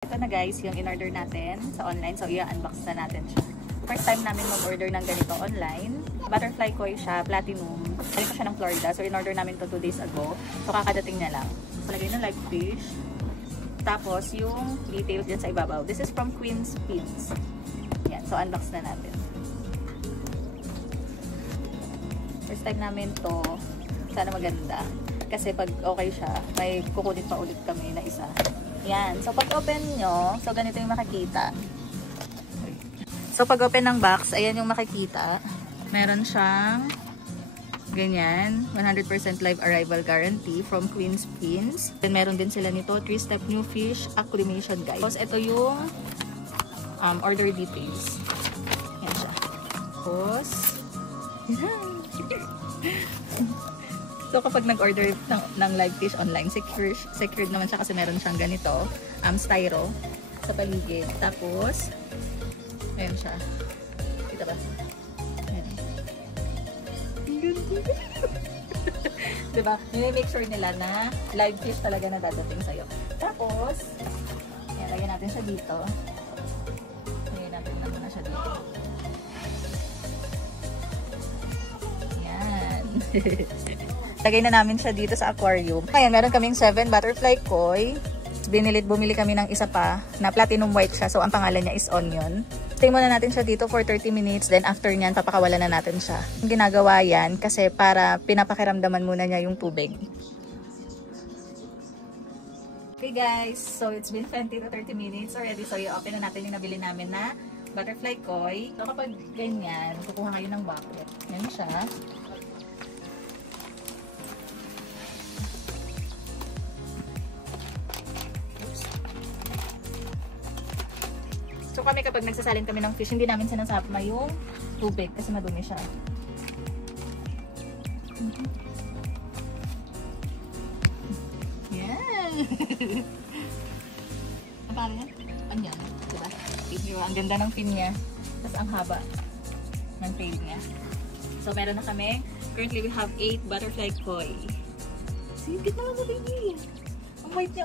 Ito na guys, yung in-order natin sa online. So, i-unbox na natin siya. First time namin mag-order ng ganito online. Butterfly koi siya, platinum. Galing siya ng Florida. So, in-order namin to 2 days ago. So, kakadating niya lang. So, lagay na live fish. Tapos, yung details dyan sa ibabaw. This is from Queen's Pins. Yan. So, unbox na natin. First time namin to. Sana maganda. Kasi pag okay siya, may kukunin pa ulit kami na isa. Yan. So, pag open nyo, so ganito yung makikita. So, pag open ng box, ayan yung makikita. Meron siyang ganyan, 100% live arrival guarantee from Queen's Pins. Then, meron din sila nito, 3-step new fish acclimation guide. Tapos, ito yung order details. Yan siya. Tapos, so, kapag nag-order ng live fish online, secured naman siya kasi meron siyang ganito, styro sa paligid. Tapos, ayan siya. Kita ba? Ayan. Diba? Nini-make sure nila na live fish talaga na dadating sa'yo. Tapos, ayan, lagyan natin siya dito. Lagyan natin na siya dito. Ayan. Lagay na namin siya dito sa aquarium. Ayan, meron kaming 7 butterfly koi. Bumili kami ng isa pa na platinum white siya. So, ang pangalan niya is Onion. Stay muna natin siya dito for 30 minutes. Then, after nyan, papakawalan na natin siya. Ginagawa yan kasi para pinapakiramdaman muna niya yung tubig. Okay guys, so it's been 20 to 30 minutes already. So, i-open na natin yung nabili namin na butterfly koi. So, kapag ganyan, kukuha kayo ng bucket. Yan siya. So kami kapag nagsasalin kami ng fish, hindi namin sinasama yung tubig kasi madumi siya. Yan! Ang parang yan? Anyan, diba? Ang ganda ng fin niya. Tapos ang haba ng tail niya. So meron na kami. Currently we have 8 butterfly koi. See, cute naman sa baby. Ang white niya.